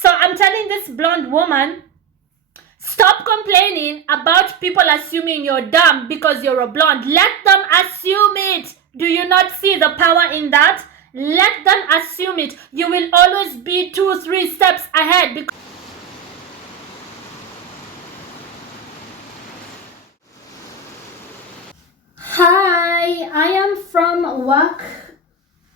So I'm telling this blonde woman, stop complaining about people assuming you're dumb because you're a blonde. Let them assume it. Do you not see the power in that? Let them assume it. You will always be 2-3 steps ahead because hi, I am from work.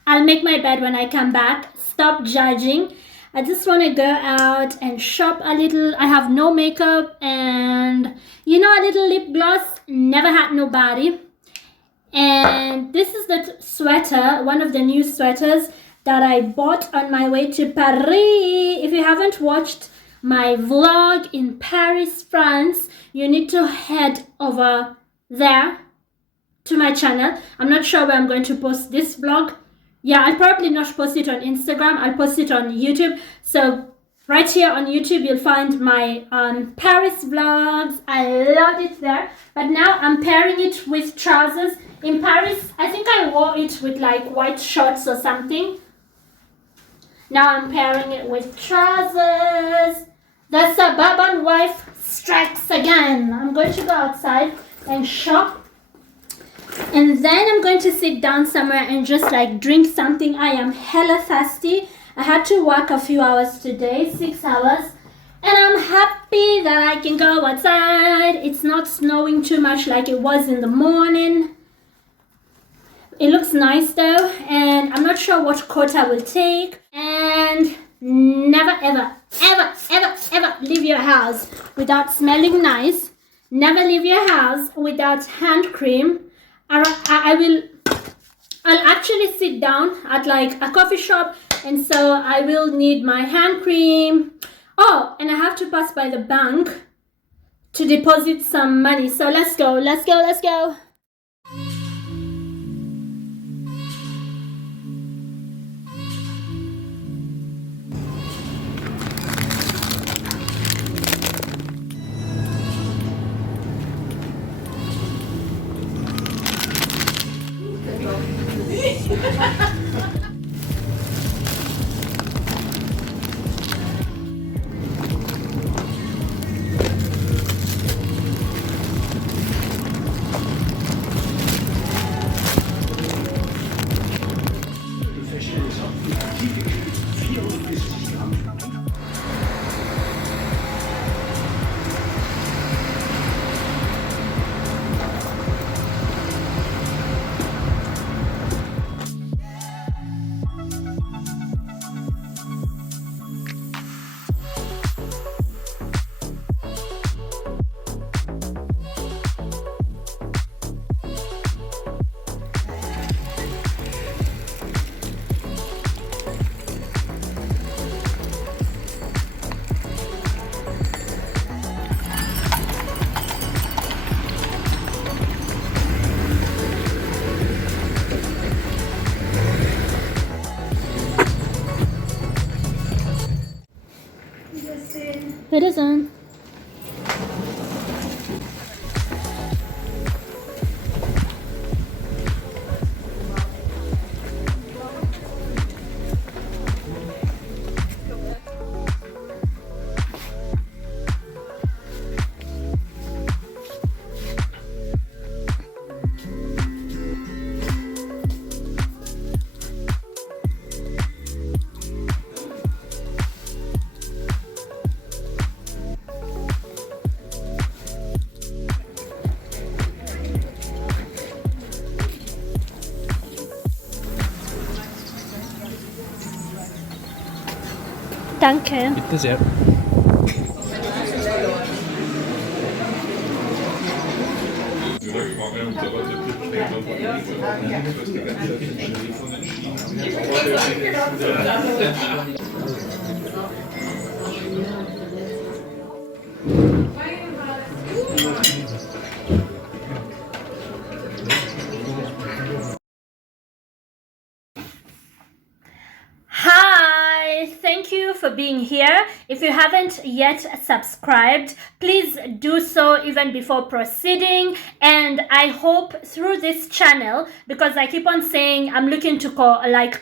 I'll make my bed when I come back. Stop judging. I just want to go out and shop a little. I have no makeup and a little lip gloss. Never had nobody. And this is the sweater, one of the new sweaters that I bought on my way to Paris. If you haven't watched my vlog in Paris, France, you need to head over there to my channel. I'm not sure where I'm going to post this vlog. Yeah, I'll probably not post it on Instagram. I'll post it on YouTube. So right here on YouTube, you'll find my Paris vlogs. I loved it there. But now I'm pairing it with trousers. In Paris, I think I wore it with like white shorts or something. Now I'm pairing it with trousers. The suburban wife strikes again. I'm going to go outside and shop. And then I'm going to sit down somewhere and just like drink something. I am hella thirsty. I had to work a few hours today, 6 hours. And I'm happy that I can go outside. It's not snowing too much like it was in the morning. It looks nice though. And I'm not sure what coat I will take. And never ever, ever, ever, ever leave your house without smelling nice. Never leave your house without hand cream. I'll actually sit down at like a coffee shop, and so I will need my hand cream. Oh, and I have to pass by the bank to deposit some money. So let's go, let's go, let's go. It isn't. Danke. Bitte sehr. Hi, thank you for being here. If you haven't yet subscribed, please do so even before proceeding. And I hope through this channel, because I keep on saying I'm looking to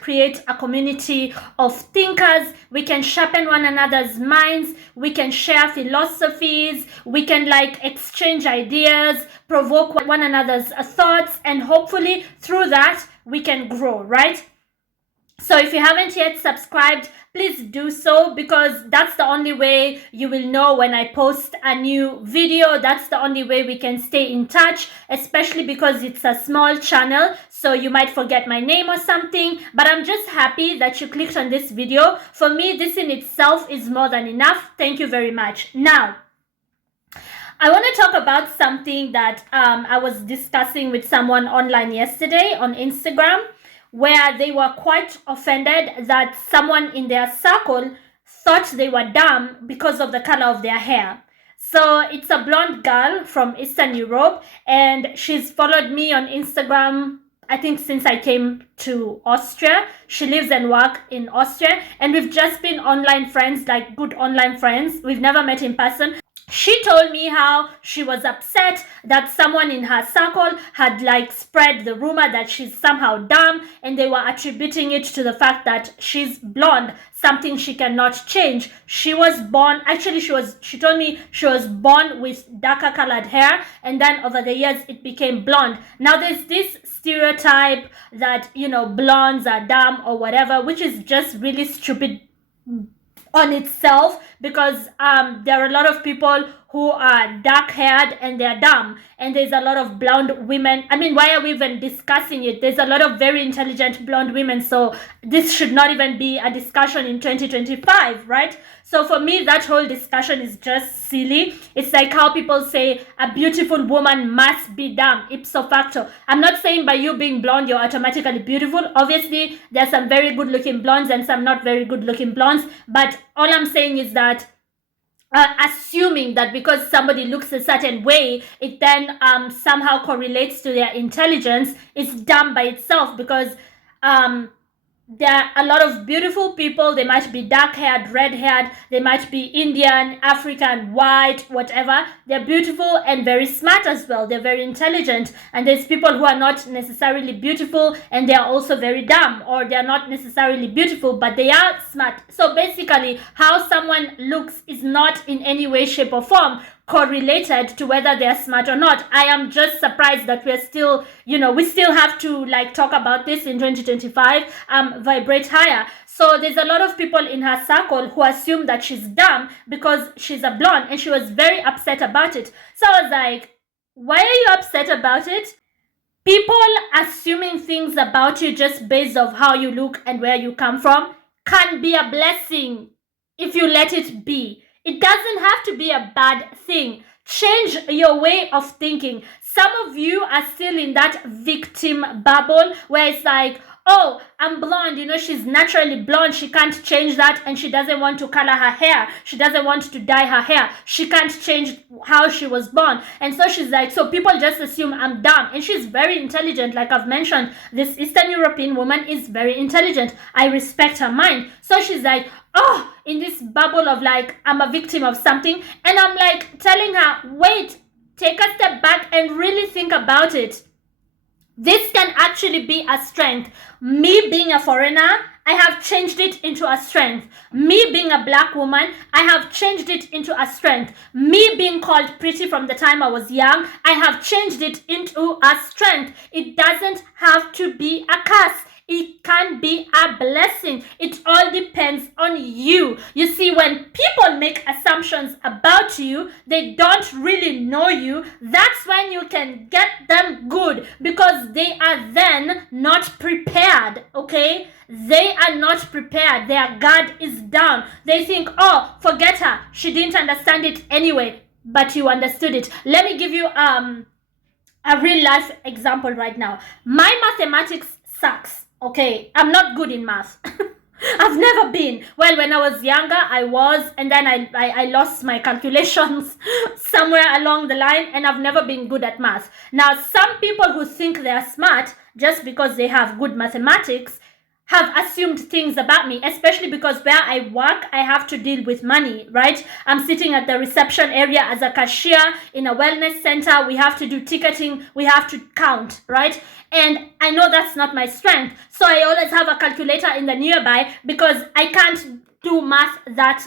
create a community of thinkers, we can sharpen one another's minds, we can share philosophies, we can exchange ideas, provoke one another's thoughts, and hopefully through that we can grow, right? So if you haven't yet subscribed, please do so, because that's the only way you will know when I post a new video. That's the only way we can stay in touch, especially because it's a small channel, so you might forget my name or something. But I'm just happy that you clicked on this video. For me, this in itself is more than enough. Thank you very much. Now, I want to talk about something that I was discussing with someone online yesterday on Instagram, where they were quite offended that someone in their circle thought they were dumb because of the color of their hair. So it's a blonde girl from Eastern Europe, and she's followed me on Instagram, I think, since I came to Austria. She lives and works in Austria, and we've just been online friends, like good online friends. We've never met in person. She told me how she was upset that someone in her circle had spread the rumor that she's somehow dumb, and they were attributing it to the fact that she's blonde, something she cannot change. She was born, actually she told me she was born with darker colored hair, and then over the years it became blonde. Now there's this stereotype that, blondes are dumb or whatever, which is just really stupid on itself, because there are a lot of people who are dark-haired and they're dumb, and there's a lot of blonde women. I mean, why are we even discussing it? There's a lot of very intelligent blonde women, so this should not even be a discussion in 2025, right? So for me, that whole discussion is just silly. It's like how people say a beautiful woman must be dumb, ipso facto. I'm not saying by you being blonde, you're automatically beautiful. Obviously, there's some very good-looking blondes and some not very good-looking blondes, but all I'm saying is that assuming that because somebody looks a certain way, it then somehow correlates to their intelligence is dumb by itself, because there are a lot of beautiful people. They might be dark-haired, red-haired, they might be Indian, African, white, whatever. They're beautiful and very smart as well. They're very intelligent. And there's people who are not necessarily beautiful and they're also very dumb, or they're not necessarily beautiful but they are smart. So basically, how someone looks is not in any way, shape, or form correlated to whether they're smart or not. I am just surprised that we're still, we still have to talk about this in 2025, vibrate higher. So there's a lot of people in her circle who assume that she's dumb because she's a blonde, and she was very upset about it. So I was like, why are you upset about it? People assuming things about you just based on how you look and where you come from can be a blessing if you let it be. It doesn't have to be a bad thing. Change your way of thinking. Some of you are still in that victim bubble where it's like, oh, I'm blonde, she's naturally blonde, she can't change that, and she doesn't want to color her hair, she doesn't want to dye her hair, she can't change how she was born. And so she's like, so people just assume I'm dumb. And she's very intelligent. Like I've mentioned, this Eastern European woman is very intelligent. I respect her mind. So she's like, oh, in this bubble of I'm a victim of something. And I'm telling her, wait, take a step back and really think about it. This can actually be a strength. Me being a foreigner, I have changed it into a strength. Me being a black woman, I have changed it into a strength. Me being called pretty from the time I was young, I have changed it into a strength. It doesn't have to be a curse. It can be a blessing. It all depends on you. You see, when people make assumptions about you, they don't really know you. That's when you can get them good, because they are then not prepared, okay? They are not prepared. Their guard is down. They think, oh, forget her. She didn't understand it anyway, but you understood it. Let me give you a real life example right now. My mathematics sucks. Okay, I'm not good in math. I've never been. Well, when I was younger, I was, and then I lost my calculations somewhere along the line, and I've never been good at math. Now, some people who think they're smart just because they have good mathematics have assumed things about me, especially because where I work, I have to deal with money, right? I'm sitting at the reception area as a cashier in a wellness center. We have to do ticketing. We have to count, right? And I know that's not my strength. So I always have a calculator in the nearby because I can't do math that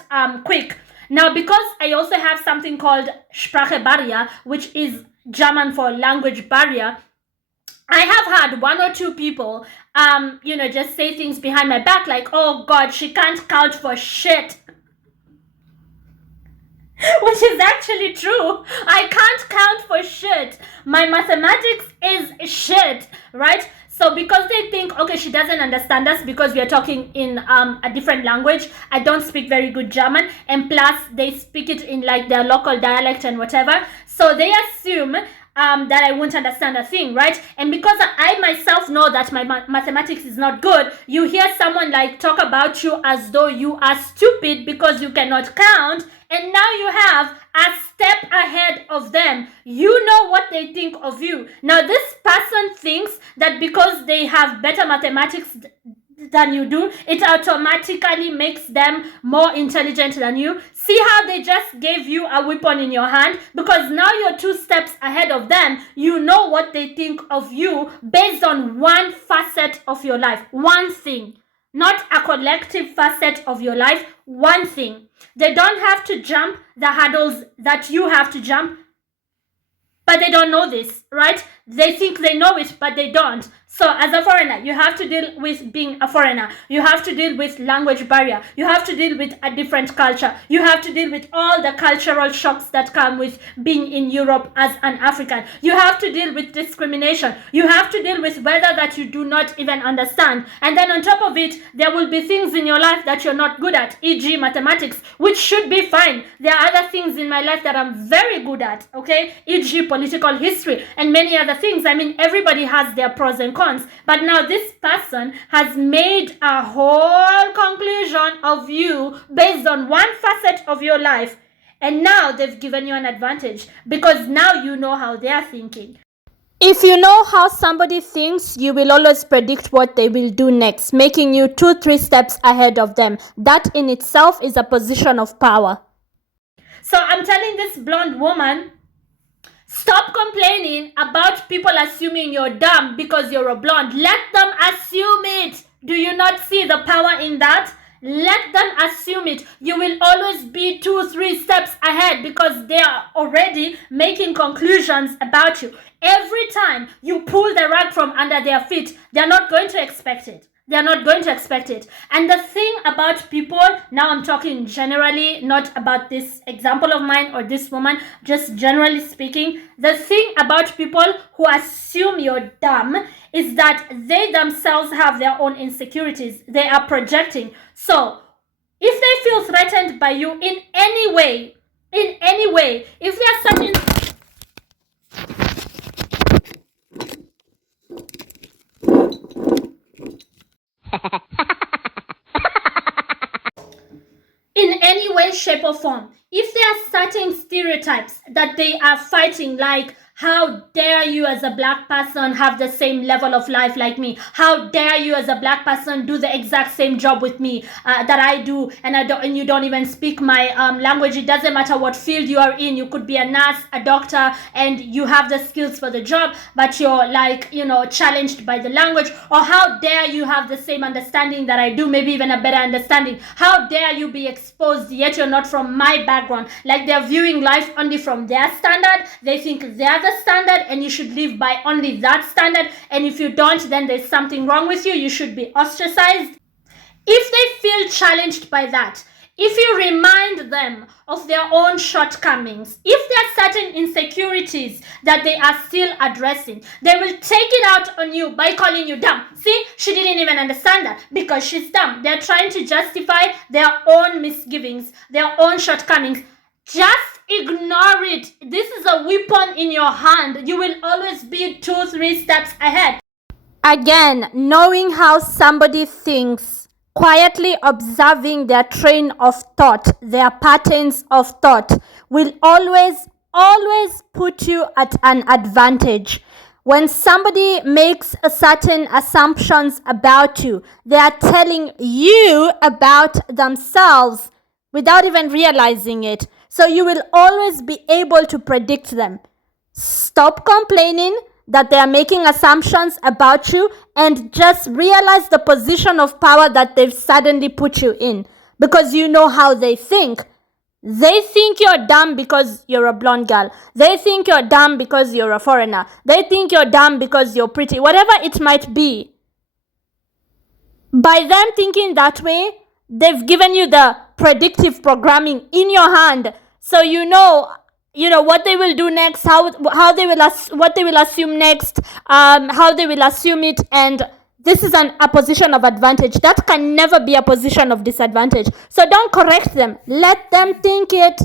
quick. Now, because I also have something called Sprache Barrier, which is German for language barrier, I have had one or two people, just say things behind my back like, oh God, she can't count for shit. Which is actually true. I can't count for shit. My mathematics is shit, right? So because they think, okay, she doesn't understand us because we are talking in a different language. I don't speak very good German. And plus, they speak it in like their local dialect and whatever. So they assume that I won't understand a thing, right? And because I myself know that my mathematics is not good, you hear someone like talk about you as though you are stupid because you cannot count, and now you have a step ahead of them. You know what they think of you. Now this person thinks that because they have better mathematics than you do, it automatically makes them more intelligent than you. See how they just gave you a weapon in your hand? Because now you're 2 steps ahead of them. You know what they think of you based on one facet of your life. One thing. Not a collective facet of your life. One thing. They don't have to jump the hurdles that you have to jump, but they don't know this, right? They think they know it, but they don't. So as a foreigner, you have to deal with being a foreigner. You have to deal with language barrier. You have to deal with a different culture. You have to deal with all the cultural shocks that come with being in Europe as an African. You have to deal with discrimination. You have to deal with weather that you do not even understand. And then on top of it, there will be things in your life that you're not good at, e.g. mathematics, which should be fine. There are other things in my life that I'm very good at, okay? E.g. political history and many other things. I mean, everybody has their pros and cons. But now this person has made a whole conclusion of you based on one facet of your life. And now they've given you an advantage because now you know how they are thinking. If you know how somebody thinks, you will always predict what they will do next, making you 2-3 steps ahead of them. That in itself is a position of power. So I'm telling this blonde woman, stop complaining about people assuming you're dumb because you're a blonde. Let them assume it. Do you not see the power in that? Let them assume it. You will always be 2-3 steps ahead because they are already making conclusions about you. Every time you pull the rug from under their feet, they're not going to expect it. They're not going to expect it. And the thing about people, now I'm talking generally, not about this example of mine or this woman, just generally speaking, the thing about people who assume you're dumb is that they themselves have their own insecurities. They are projecting. So if they feel threatened by you in any way, if they are certain... in any way, shape or form, if there are certain stereotypes that they are fighting, like how dare you as a black person have the same level of life like me? How dare you as a black person do the exact same job with me that I do, and you don't even speak my language. It doesn't matter what field you are in. You could be a nurse, a doctor, and you have the skills for the job, but you're like, challenged by the language. Or how dare you have the same understanding that I do, maybe even a better understanding. How dare you be exposed yet you're not from my background? Like they're viewing life only from their standard. They think they're the standard and you should live by only that standard, and if you don't, then there's something wrong with you. You should be ostracized. If they feel challenged by that, if you remind them of their own shortcomings, if there are certain insecurities that they are still addressing, they will take it out on you by calling you dumb. See, she didn't even understand that because she's dumb. They're trying to justify their own misgivings, their own shortcomings. Just ignore it. This is a weapon in your hand. You will always be 2-3 steps ahead. Again, knowing how somebody thinks, quietly observing their train of thought, their patterns of thought, will always put you at an advantage. When somebody makes a certain assumptions about you, they are telling you about themselves without even realizing it. So you will always be able to predict them. Stop complaining that they are making assumptions about you and just realize the position of power that they've suddenly put you in, because you know how they think. They think you're dumb because you're a blonde girl. They think you're dumb because you're a foreigner. They think you're dumb because you're pretty. Whatever it might be. By them thinking that way, they've given you the predictive programming in your hand. So you know what they will do next, how they will what they will assume next, how they will assume it, and this is a position of advantage. That can never be a position of disadvantage. So don't correct them. Let them think it.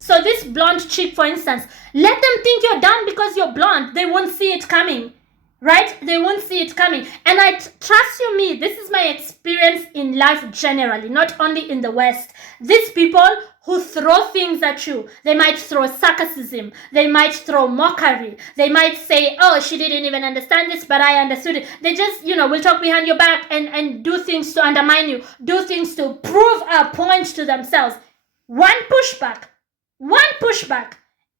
So this blonde chick, for instance, let them think you're dumb because you're blonde. They won't see it coming. Right? They won't see it coming. And trust you me, this is my experience in life generally, not only in the West. These people who throw things at you, they might throw sarcasm, they might throw mockery, they might say, oh, she didn't even understand this, but I understood it. They just, will talk behind your back and do things to undermine you, do things to prove a point to themselves. One pushback.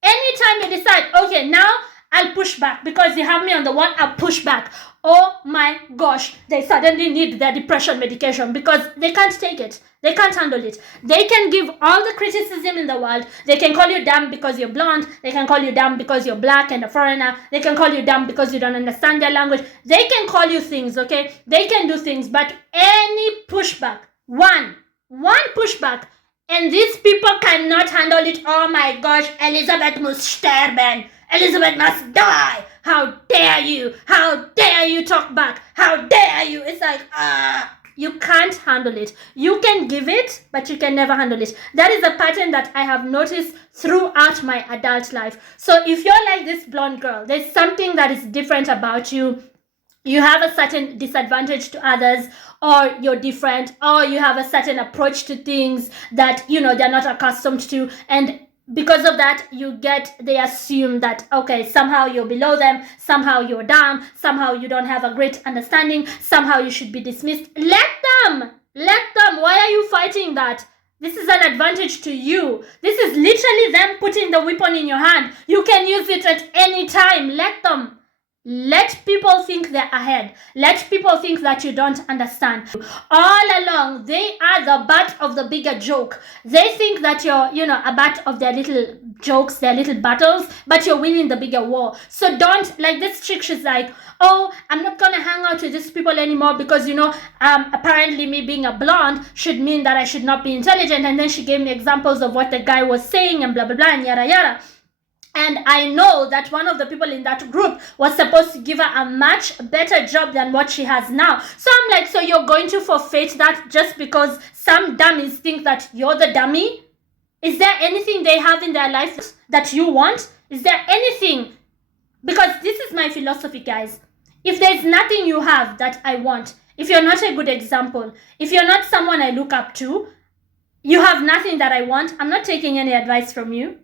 Anytime you decide, okay, now I'll push back because you have me on the one, I'll push back. Oh my gosh, they suddenly need their depression medication because they can't take it. They can't handle it. They can give all the criticism in the world. They can call you dumb because you're blonde. They can call you dumb because you're black and a foreigner. They can call you dumb because you don't understand their language. They can call you things, okay? They can do things, but any pushback, one pushback, and these people cannot handle it. Oh my gosh, Elizabeth muss sterben. Elizabeth must die. How dare you? How dare you talk back? How dare you? It's like, you can't handle it. You can give it, but you can never handle it. That is a pattern that I have noticed throughout my adult life. So if you're like this blonde girl, there's something that is different about you. You have a certain disadvantage to others, or you're different, or you have a certain approach to things that, they're not accustomed to. And because of that, they assume that, okay, somehow you're below them, somehow you're dumb, somehow you don't have a great understanding, somehow you should be dismissed. Let them. Why are you fighting that? This is an advantage to you. This is literally them putting the weapon in your hand. You can use it at any time. Let them. Let people think they're ahead. Let people think that you don't understand. All along, they are the butt of the bigger joke. They think that you're, a butt of their little jokes, their little battles, but you're winning the bigger war. So don't, like this chick, she's like, oh, I'm not gonna hang out with these people anymore because, apparently me being a blonde should mean that I should not be intelligent. And then she gave me examples of what the guy was saying and blah, blah, blah, and yada, yada. And I know that one of the people in that group was supposed to give her a much better job than what she has now. So I'm like, so you're going to forfeit that just because some dummies think that you're the dummy? Is there anything they have in their life that you want? Is there anything? Because this is my philosophy, guys. If there's nothing you have that I want, if you're not a good example, if you're not someone I look up to, you have nothing that I want, I'm not taking any advice from you.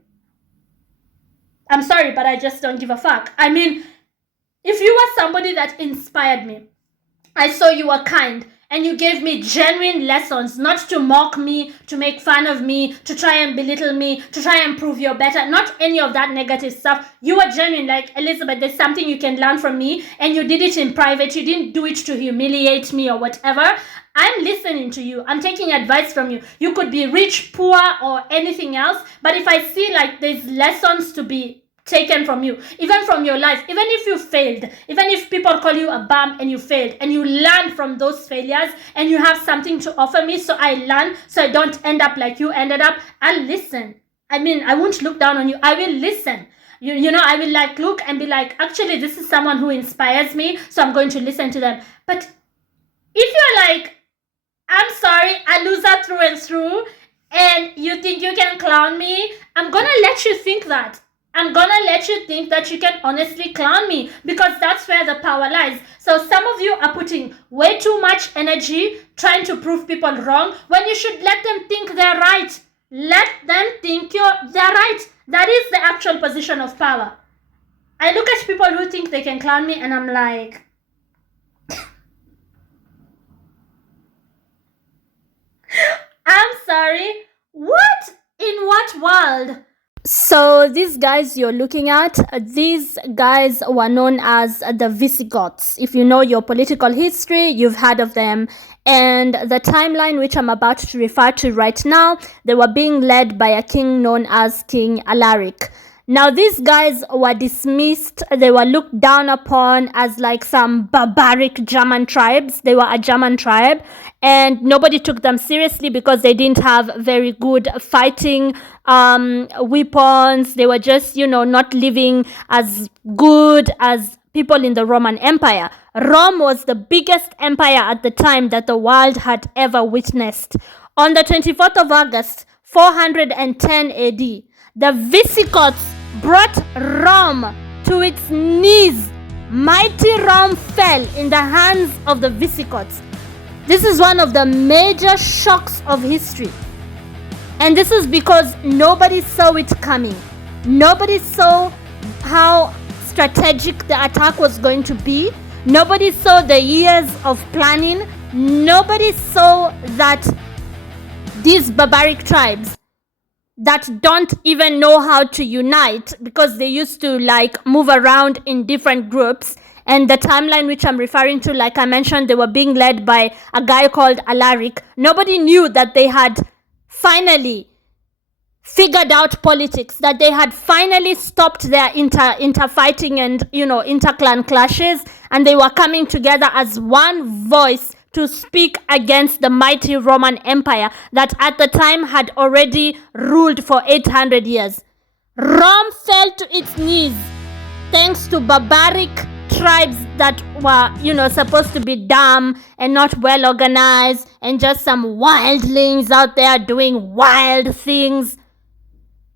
I'm sorry, but I just don't give a fuck. I mean, if you were somebody that inspired me, I saw you were kind, and you gave me genuine lessons, not to mock me, to make fun of me, to try and belittle me, to try and prove you're better, not any of that negative stuff. You were genuine, like, Elizabeth, there's something you can learn from me, and you did it in private. You didn't do it to humiliate me or whatever. I'm listening to you. I'm taking advice from you. You could be rich, poor, or anything else, but if I see like there's lessons to be taken from you, even from your life, even if you failed, even if people call you a bum and you failed, and you learn from those failures and you have something to offer me, so I learn, so I don't end up like you ended up, I'll listen. I mean, I won't look down on you. I will listen. I will like look and be like, actually, this is someone who inspires me, so I'm going to listen to them. But if you're like, I'm sorry, a loser through and through, and you think you can clown me, I'm gonna let you think that. I'm gonna let you think that you can honestly clown me, because that's where the power lies. So some of you are putting way too much energy trying to prove people wrong when you should let them think they're right. Let them think they're right. That is the actual position of power. I look at people who think they can clown me and I'm like, I'm sorry, what? In what world? So these guys you're looking at, these guys were known as the Visigoths. If you know your political history, you've heard of them. And the timeline which I'm about to refer to right now, they were being led by a king known as King Alaric. Now, these guys were dismissed. They were looked down upon as like some barbaric German tribes. They were a German tribe, and nobody took them seriously because they didn't have very good fighting weapons. They were just, not living as good as people in the Roman Empire. Rome was the biggest empire at the time that the world had ever witnessed. On the 24th of August, 410 AD, the Visigoths brought Rome to its knees. Mighty Rome fell in the hands of the Visigoths. This is one of the major shocks of history. And this is because nobody saw it coming. Nobody saw how strategic the attack was going to be. Nobody saw the years of planning. Nobody saw that these barbaric tribes that don't even know how to unite because they used to move around in different groups. And the timeline which I'm referring to, like I mentioned, they were being led by a guy called Alaric. Nobody knew that they had finally figured out politics, that they had finally stopped their inter-fighting and, inter-clan clashes, and they were coming together as one voice to speak against the mighty Roman Empire that at the time had already ruled for 800 years. Rome fell to its knees thanks to barbaric tribes that were, supposed to be dumb and not well organized and just some wildlings out there doing wild things.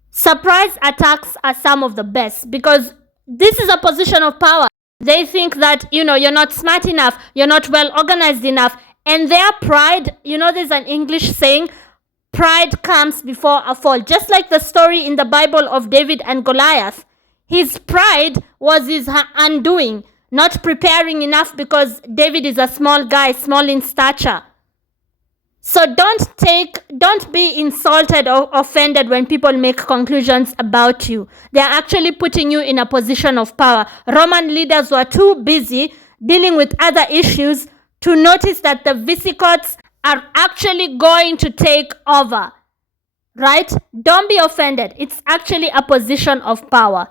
Surprise attacks are some of the best because this is a position of power. They think that, you're not smart enough, you're not well organized enough, and their pride, there's an English saying, pride comes before a fall. Just like the story in the Bible of David and Goliath. His pride was his undoing, not preparing enough because David is a small guy, small in stature. So don't be insulted or offended when people make conclusions about you. They're actually putting you in a position of power. Roman leaders were too busy dealing with other issues to notice that the Visigoths are actually going to take over. Right? Don't be offended. It's actually a position of power.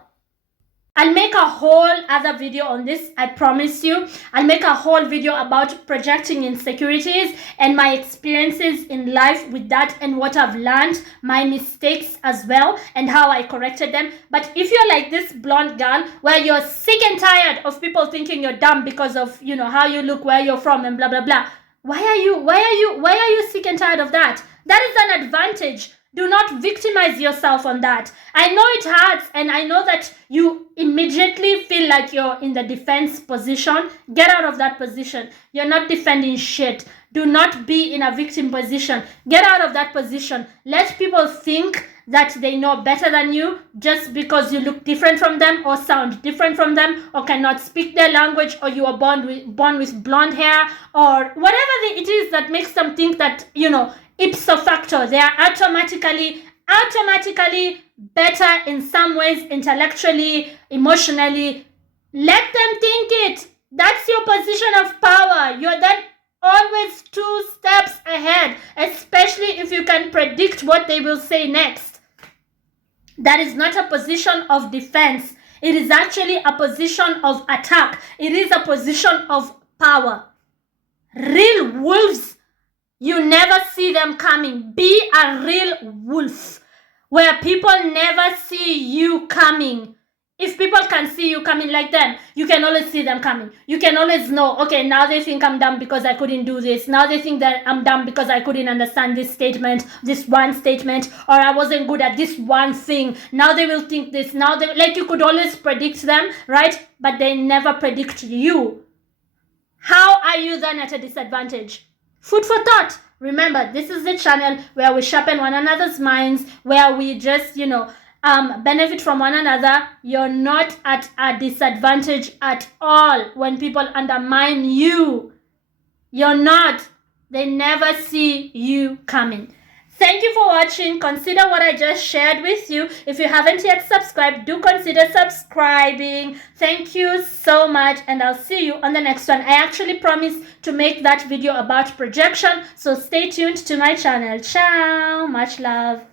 I'll make a whole other video on this, I promise you. I'll make a whole video about projecting insecurities and my experiences in life with that and what I've learned, my mistakes as well, and how I corrected them. But if you're like this blonde girl where you're sick and tired of people thinking you're dumb because of, how you look, where you're from, and blah, blah, blah. Why are you sick and tired of that? That is an advantage. Do not victimize yourself on that. I know it hurts, and I know that you immediately feel like you're in the defense position. Get out of that position. You're not defending shit. Do not be in a victim position. Get out of that position. Let people think that they know better than you just because you look different from them or sound different from them or cannot speak their language or you are born with blonde hair or whatever it is that makes them think that, ipso facto, they are automatically better in some ways, intellectually, emotionally. Let them think it. That's your position of power. You're then always 2 steps ahead, especially if you can predict what they will say next. That is not a position of defense. It is actually a position of attack. It is a position of power. Real wolves, you never see them coming. Be a real wolf where people never see you coming. If people can see you coming like them, you can always see them coming. You can always know, okay, now they think I'm dumb because I couldn't do this. Now they think that I'm dumb because I couldn't understand this statement, this one statement, or I wasn't good at this one thing. Now they will think this. Now they, you could always predict them, right? But they never predict you. How are you then at a disadvantage? Food for thought. Remember, this is the channel where we sharpen one another's minds, where we just, benefit from one another. You're not at a disadvantage at all when people undermine you. You're not. They never see you coming. Thank you for watching. Consider what I just shared with you. If you haven't yet subscribed, do consider subscribing. Thank you so much, and I'll see you on the next one. I actually promised to make that video about projection, so stay tuned to my channel. Ciao. Much love.